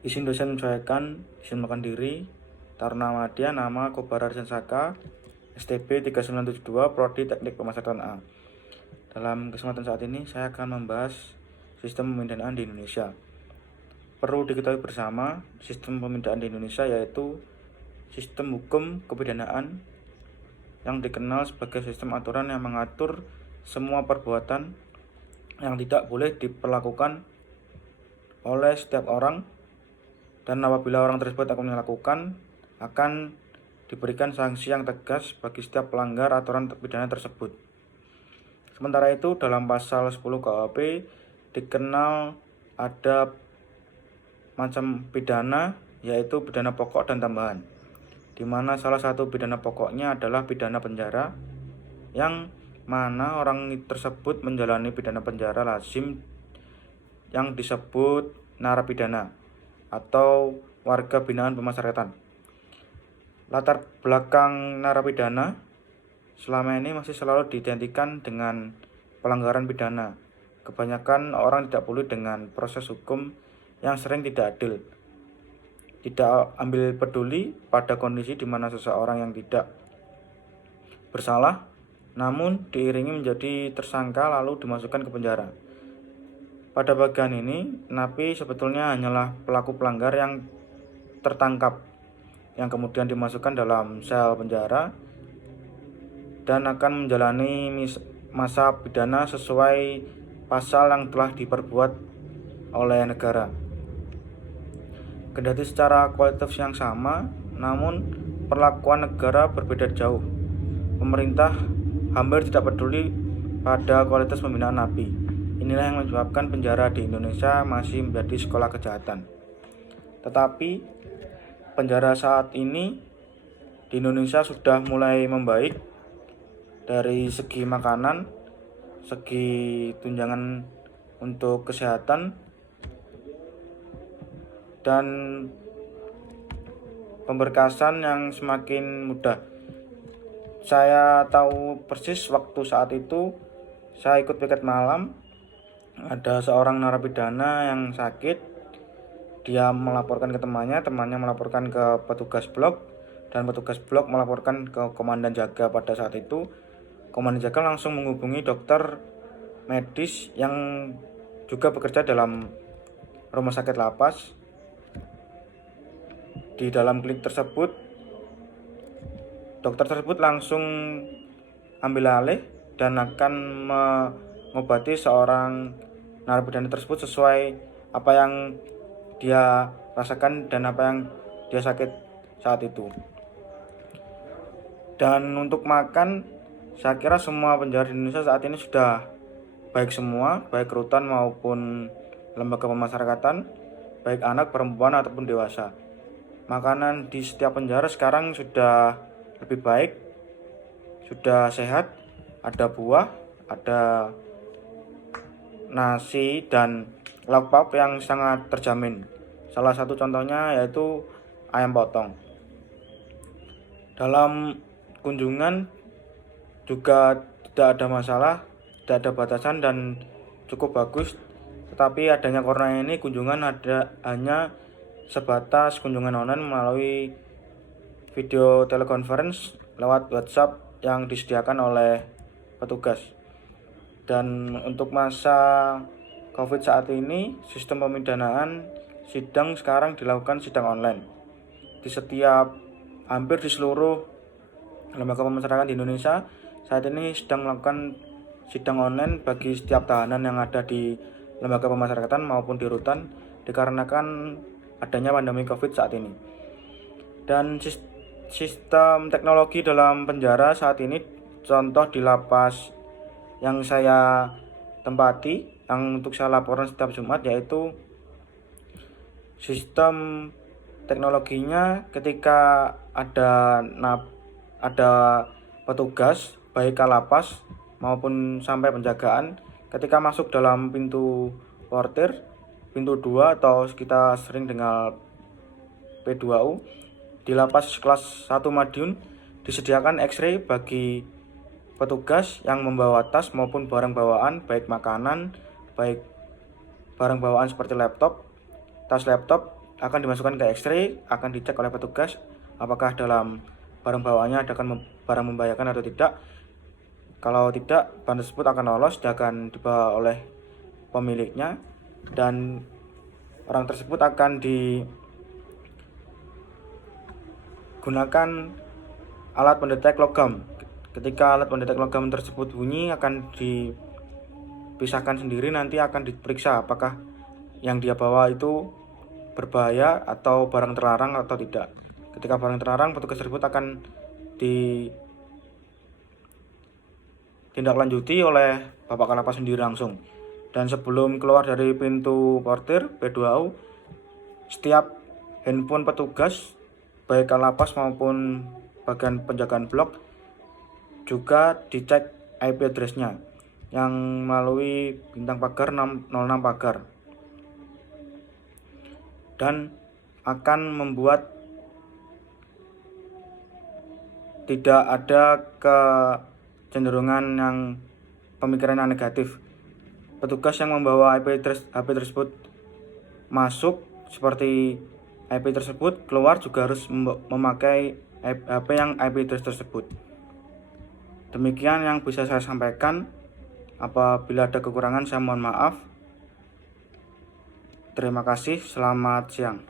Izin dosen menyesuaikan, izin makan diri, Taruna Madya, nama Kobar Saka, STB 3972, Prodi Teknik Pemasaran A. Dalam kesempatan saat ini saya akan membahas sistem pemindahan di Indonesia. Perlu diketahui bersama, sistem pemindahan di Indonesia yaitu sistem hukum kepidanaan yang dikenal sebagai sistem aturan yang mengatur semua perbuatan yang tidak boleh diperlakukan oleh setiap orang, dan apabila orang tersebut akan melakukan, akan diberikan sanksi yang tegas bagi setiap pelanggar aturan pidana tersebut. Sementara itu, dalam pasal 10 KUHP dikenal ada macam pidana, yaitu pidana pokok dan tambahan, di mana salah satu pidana pokoknya adalah pidana penjara, yang mana orang tersebut menjalani pidana penjara lazim yang disebut narapidana atau warga binaan pemasyarakatan. Latar belakang narapidana selama ini masih selalu diidentikan dengan pelanggaran pidana. Kebanyakan orang tidak peduli dengan proses hukum yang sering tidak adil, tidak ambil peduli pada kondisi di mana seseorang yang tidak bersalah namun diiringi menjadi tersangka lalu dimasukkan ke penjara. Pada bagian ini, napi sebetulnya hanyalah pelaku pelanggar yang tertangkap, yang kemudian dimasukkan dalam sel penjara dan akan menjalani masa pidana sesuai pasal yang telah diperbuat oleh negara. Kendati secara kualitatif yang sama, namun perlakuan negara berbeda jauh. Pemerintah hampir tidak peduli pada kualitas pembinaan napi. Inilah yang menyebabkan penjara di Indonesia masih menjadi sekolah kejahatan. Tetapi penjara saat ini di Indonesia sudah mulai membaik dari segi makanan, segi tunjangan untuk kesehatan, dan pemberkasan yang semakin mudah. Saya tahu persis waktu saat itu saya ikut piket malam, ada seorang narapidana yang sakit. Dia melaporkan ke temannya melaporkan ke petugas blok, dan petugas blok melaporkan ke komandan jaga. Pada saat itu komandan jaga langsung menghubungi dokter medis yang juga bekerja dalam rumah sakit lapas. Di dalam klinik tersebut, dokter tersebut langsung ambil alih dan akan mengobati seorang narapidana tersebut sesuai apa yang dia rasakan dan apa yang dia sakit saat itu. Dan untuk makan, saya kira semua penjara di Indonesia saat ini sudah baik semua, baik rutan maupun lembaga pemasyarakatan, baik anak, perempuan ataupun dewasa. Makanan di setiap penjara sekarang sudah lebih baik, sudah sehat, ada buah, ada nasi dan lauk pauk yang sangat terjamin. Salah satu contohnya yaitu ayam potong. Dalam kunjungan juga tidak ada masalah, tidak ada batasan dan cukup bagus. Tetapi adanya corona ini, kunjungan hanya sebatas kunjungan online melalui video teleconference lewat WhatsApp yang disediakan oleh petugas. Dan untuk masa COVID saat ini, sistem pemidanaan sidang sekarang dilakukan sidang online. Hampir di seluruh lembaga pemasyarakatan di Indonesia saat ini sedang melakukan sidang online bagi setiap tahanan yang ada di lembaga pemasyarakatan maupun di rutan, dikarenakan adanya pandemi COVID saat ini. Dan sistem teknologi dalam penjara saat ini, contoh di lapas yang saya tempati, yang untuk saya laporan setiap Jumat, yaitu sistem teknologinya ketika ada petugas baik kalapas maupun sampai penjagaan, ketika masuk dalam pintu portir, pintu 2 atau kita sering dengar P2U, di lapas kelas 1 Madiun disediakan X-ray bagi petugas yang membawa tas maupun barang bawaan, baik makanan, baik barang bawaan seperti laptop, tas laptop, akan dimasukkan ke X-ray, akan dicek oleh petugas apakah dalam barang bawaannya ada barang membahayakan atau tidak. Kalau tidak, barang tersebut akan lolos dan akan dibawa oleh pemiliknya, dan orang tersebut akan digunakan alat pendetek logam. Ketika alat pendetek logam tersebut bunyi, akan dipisahkan sendiri, nanti akan diperiksa apakah yang dia bawa itu berbahaya atau barang terlarang atau tidak. Ketika barang terlarang, petugas tersebut akan ditindaklanjuti oleh Bapak Kalapas sendiri langsung. Dan sebelum keluar dari pintu portir P2U, setiap handphone petugas, baik Kalapas maupun bagian penjagaan blok, juga dicek IP address-nya yang melalui bintang pagar 06 pagar, dan akan membuat tidak ada kecenderungan yang pemikiran yang negatif. Petugas yang membawa IP tersebut masuk seperti IP tersebut, keluar juga harus memakai HP yang IP address tersebut. Demikian yang bisa saya sampaikan. Apabila ada kekurangan, saya mohon maaf. Terima kasih, selamat siang.